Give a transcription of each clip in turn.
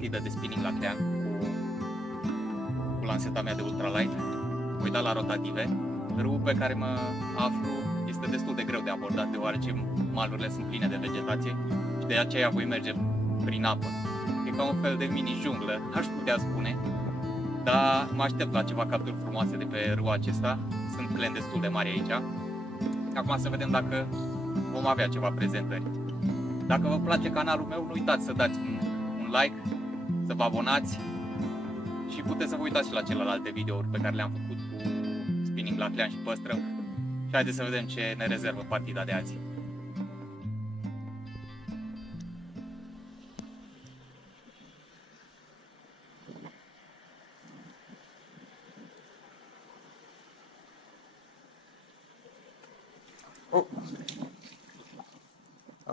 partidă de spinning la Clean cu lanseta mea de ultralight. Voi da la rotative. Râul pe care mă aflu este destul de greu de abordat, deoarece malurile sunt pline de vegetație și de aceea voi merge prin apă. E ca un fel de mini-junglă, aș putea spune, dar mă aștept la ceva capturi frumoase de pe râul acesta. Sunt clen destul de mari aici. Acum să vedem dacă vom avea ceva prezentări. Dacă vă place canalul meu, nu uitați să dați un like, să vă abonați și puteți să vă uitați și la celelalte videouri pe care le-am făcut cu spinning la Clean și Păstrăv. Și haideți să vedem ce ne rezervă partida de azi.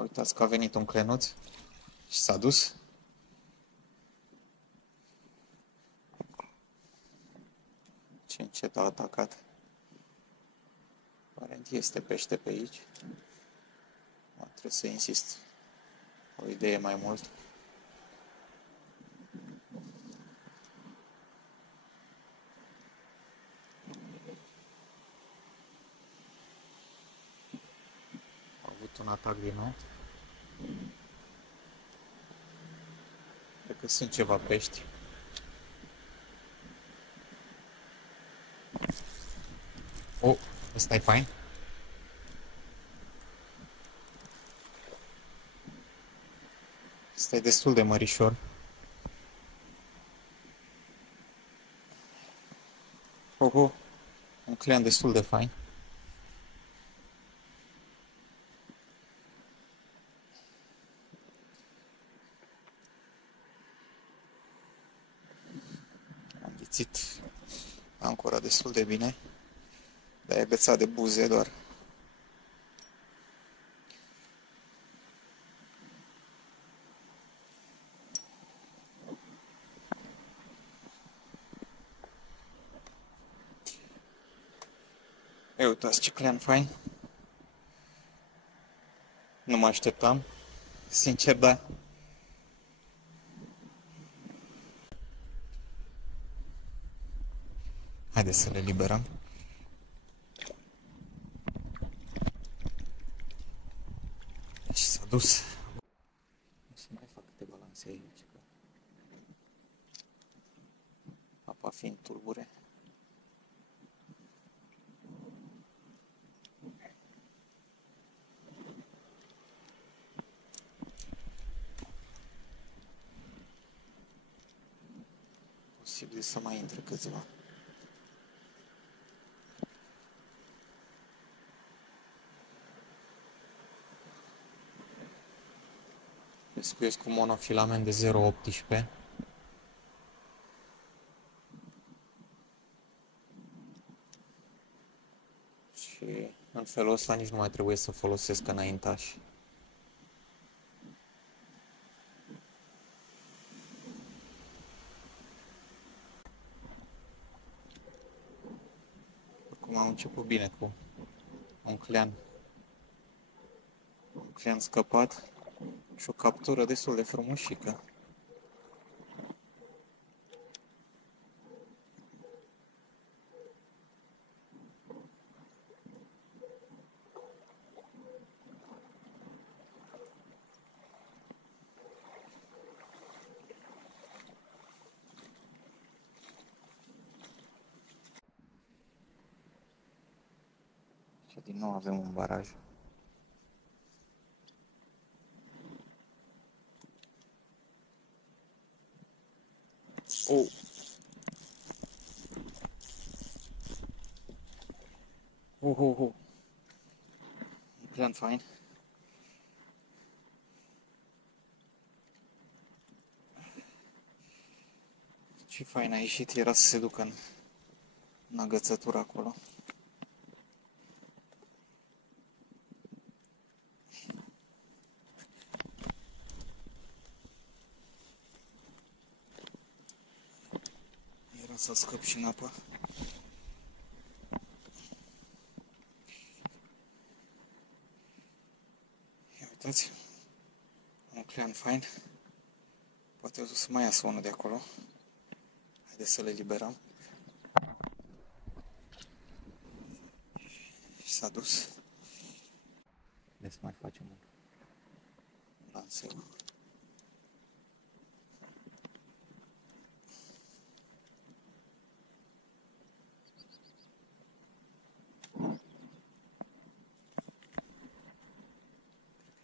Uitați că a venit un clenuț și s-a dus. Ce încet a atacat. Aparent este pește pe aici. Trebuie să insist o idee mai mult. A avut un atac din nou. Cred că sunt ceva pești. Oh, ăsta e fain. Ăsta e destul de mărișor. Oh, un clean destul de fain. Am ghițit ancora destul de bine, dar e bețat de buze doar. Ia uitați ce clean fain. Nu mă așteptam, sincer, da. Haideți să le liberăm. Și s-a dus. O să mai fac câteva lanse aici, că apa fiind tulbure. Posibil să mai intre câțiva. Pescuiesc cu monofilament de 0,18. Și în felul ăsta nici nu mai trebuie să folosesc înaintași. Acum am început bine cu un clean scăpat și o captură destul de frumușică. Și din nou avem un baraj. Oh! Un clean fain. Ce fain a ieșit, era să se ducă în agățătură acolo. Era să scăp și în apă. Ia uitați, un clean fain. Poate o să mai iasă unul de acolo. Haideți să le liberăm. Și s-a dus. Haideți să mai facem un lanseu.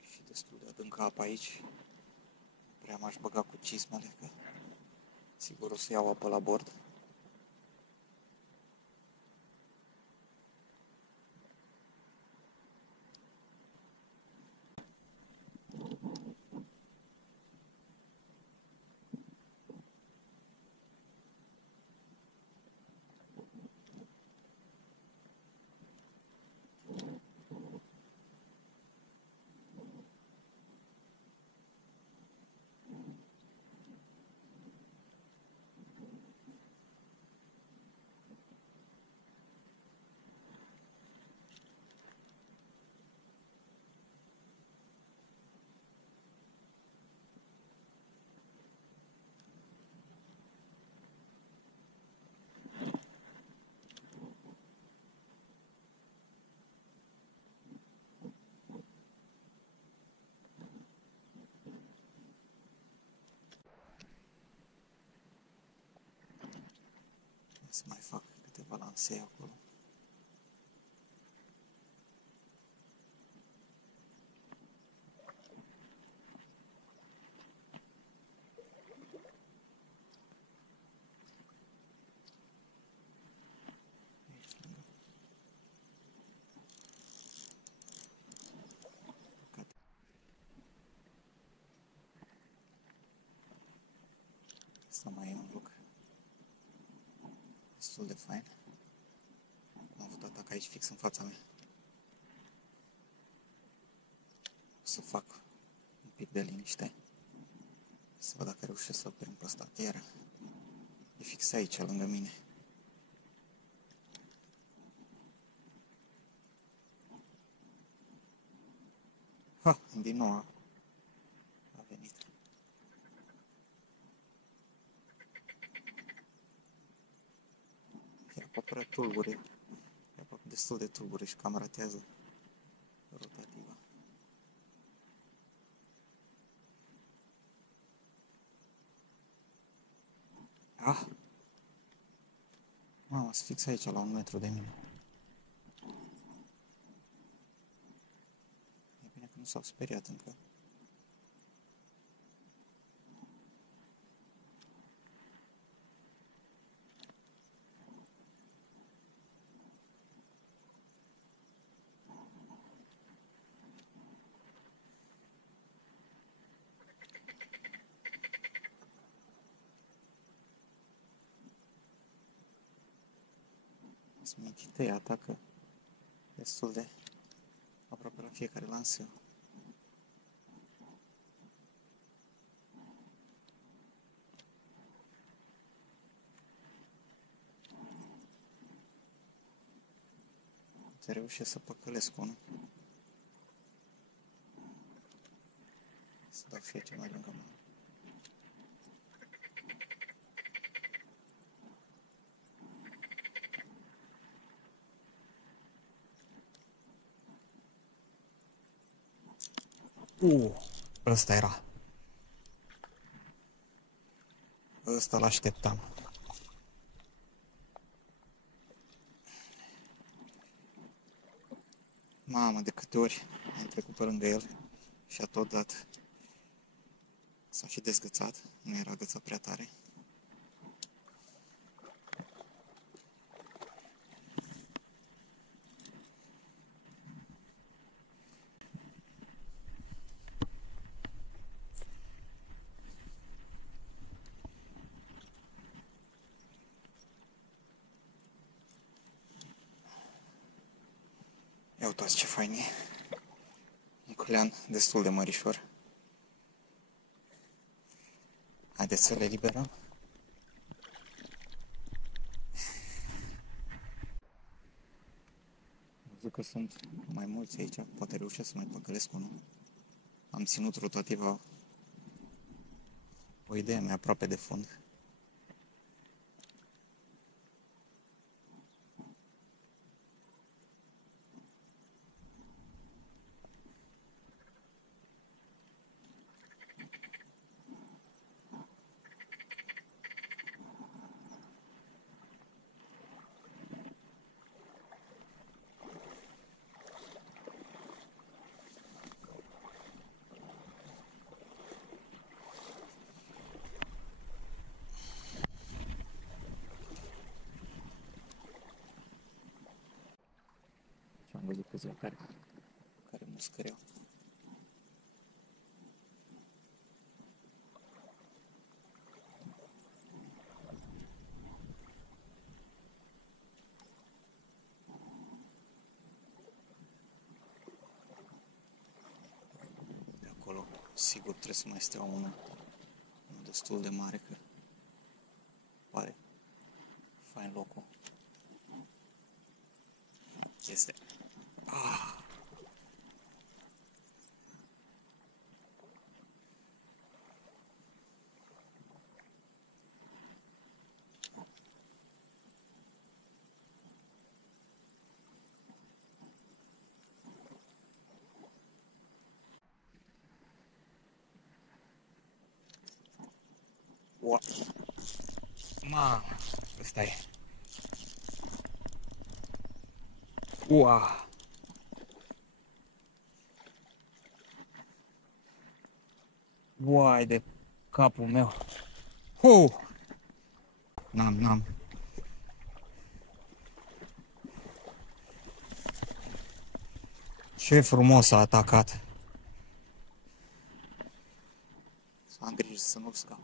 Și destul de adâncă apa aici. Prea m-aș băga cu cizmele, că sigur o să iau apă la bord. Să mai fac câteva lansee acolo. Asta mai e un loc destul de fain. Am avut atac aici fix în fața mea. O să fac un pic de liniște. Să văd dacă reușesc să-l prind pe ăsta. Iar e fix aici, lângă mine. Ha, din nou a venit. E apă prea tulbure. E apă destul de tulbure și cam ratează rotativa. Ah! Mamă, sunt fix aici, la 1 metru de mine. E bine că nu s-au speriat încă. Smititei atacă destul de aproape la fiecare lanseu. Să reușesc să păcălesc unul. Să dau și aici mai lângă mână. Ăsta era. Ăsta l-așteptam. Mamă, de câte ori am trecut pe lângă el și a tot dat. S-a și dezgățat, nu era gățat prea tare. Ia uitați ce fain e. Un clean destul de mărișor. Haideți să le liberăm. Văd că sunt mai mulți aici, poate reușesc să mai păcălesc unul. Am ținut rotativa O idee mai aproape de fund. Am văzut câțiva care muscăreau. De acolo, sigur, trebuie să mai stea unul destul de mare, că pare fain locul. Este. Ua. Mamă, ăsta e. Ua. Uai de capul meu. N-am. Ce frumos a atacat. Să am grijă să nu scap.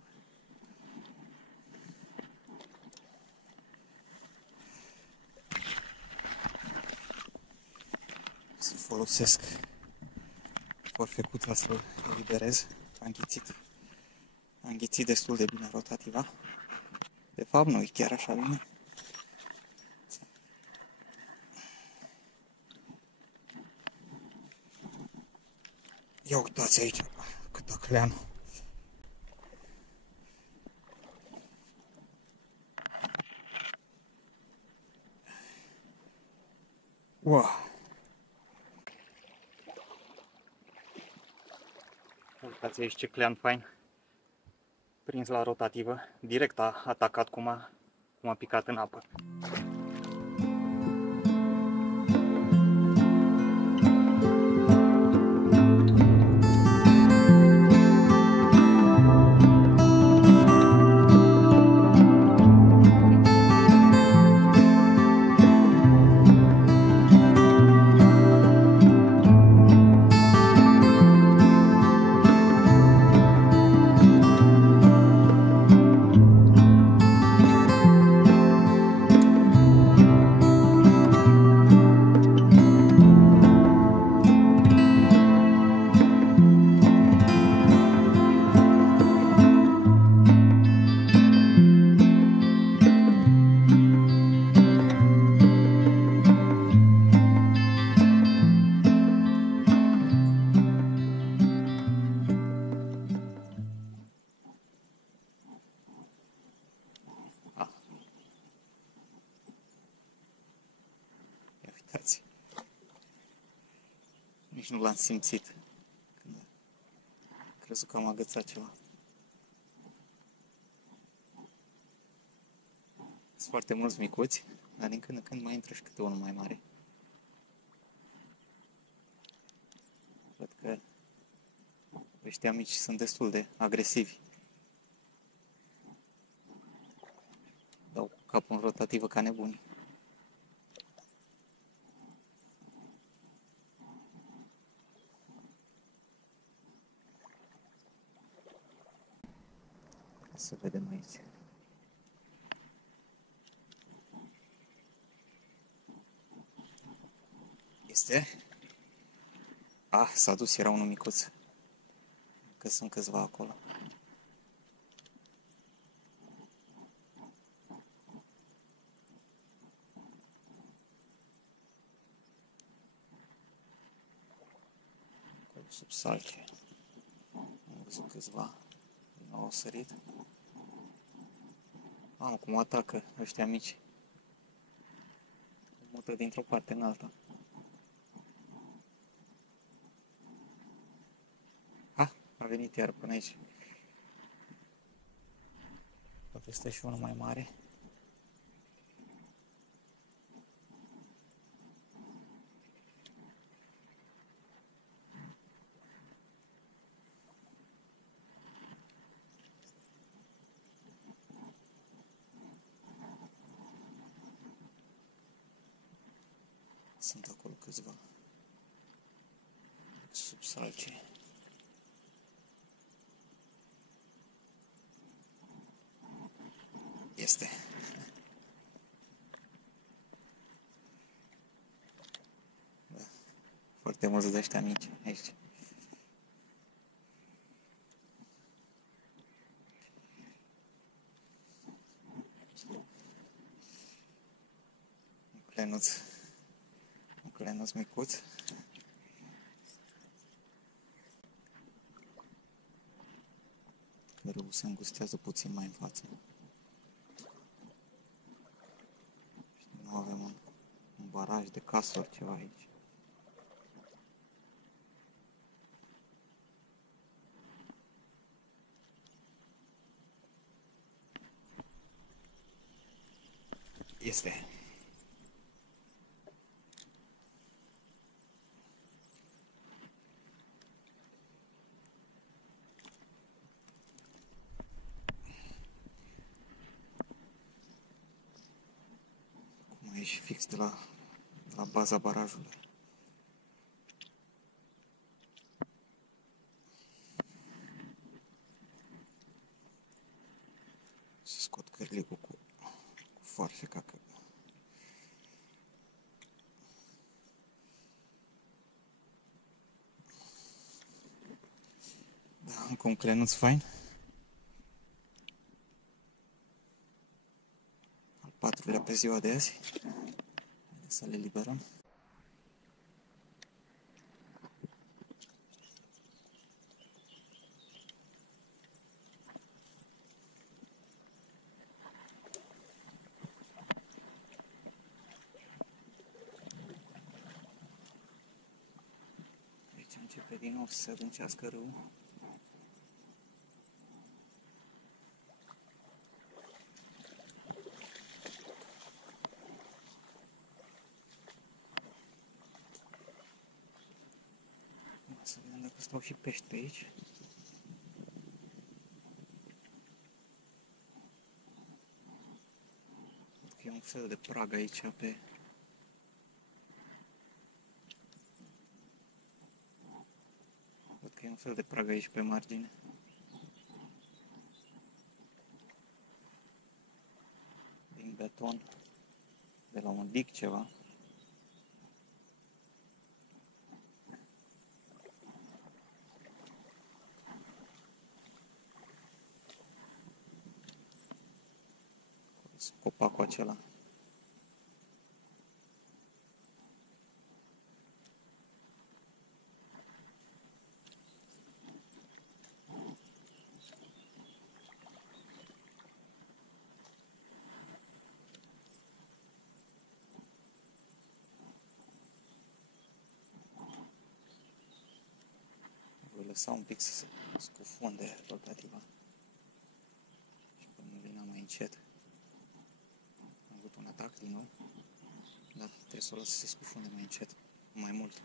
Să folosesc forfecuța să-l eliberez. A înghițit destul de bine rotativa. De fapt, nu e chiar așa bine. Ia uitați aici câtă cleană. Wow. Uitați aici ce clean fain. Prins la rotativă. Direct a atacat cum a picat în apă. Uitați. Nici nu l-am simțit când am crezut că am agățat ceva. Sunt foarte mulți micuți, dar din când în când mai intră și câte unul mai mare. Văd că ăștia mici sunt destul de agresivi. Dau capul în rotativă ca nebuni. Să vedem aici. Este? S-a dus, era unul micuț. Că sunt câțiva acolo. Acolo sub salce. Am văzut câțiva. Au sărit. Mamă, cum atacă ăștia mici. Mută dintr-o parte în alta. Ha, a venit iar până aici. Poate este și unul mai mare. Sunt acolo câțiva subsalci. Este. Da. Foarte mulți de ăștia mici aici. Un clenuț micuț. Care se îngustează puțin mai în față. Nu avem un baraj de casori ceva aici. Este. Cum aici fix de la baza barajului. Să scot cărlicul cu foarfeca că da, încă un clenuț fain. Al patrulea pe ziua de azi. Haideți să le liberăm. Aici începe din nou să se adâncească râul. Să vedem dacă stau și pești pe aici. Văd că e un fel de prag aici pe... Văd că e un fel de prag aici pe margine. Din beton. De la un dic ceva. Copacul acela. Voi lăsa un pic să se scufunde rotativa. Și până vine mai încet. Am avut un atac din nou. Dar trebuie să o las să se scufunde mai încet. Mai mult.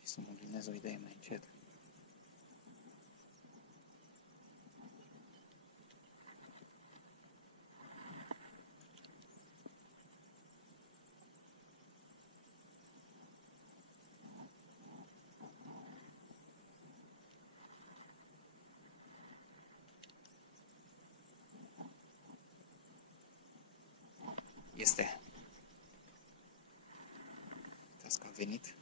Și să mulinez o idee mai încet. Este. Uitați că a venit.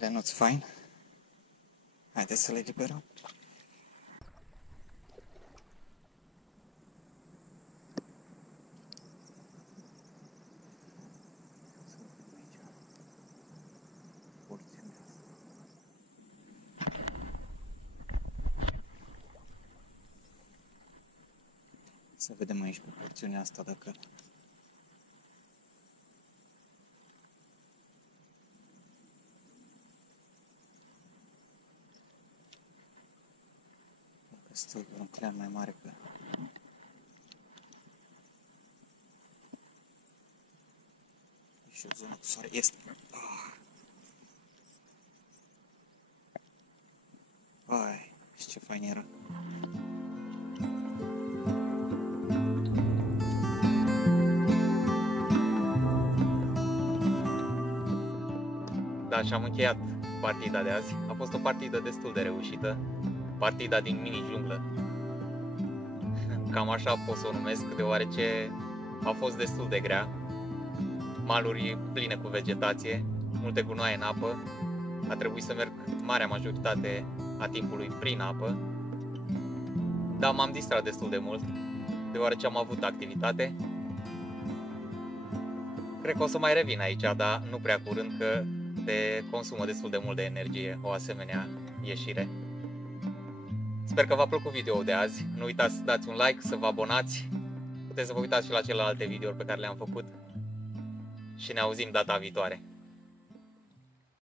Lenuț fain. Haideți să le eliberăm. Să vedem aici pe porțiunea asta dacă stă un clean mai mare pe și o zonă cu soare. Este. Vai, și ce fain era. Da, și am încheiat partida de azi. A fost o partidă destul de reușită. Partida din mini-junglă. Cam așa pot să o numesc, deoarece a fost destul de grea. Maluri pline cu vegetație, multe gunoaie în apă. A trebuit să merg marea majoritate a timpului prin apă. Dar m-am distrat destul de mult, deoarece am avut activitate. Cred că o să mai revin aici, dar nu prea curând, că te consumă destul de mult de energie o asemenea ieșire. Sper că v-a plăcut video de azi. Nu uitați să dați un like, să vă abonați. Puteți să vă uitați și la celelalte videouri pe care le-am făcut. Și ne auzim data viitoare.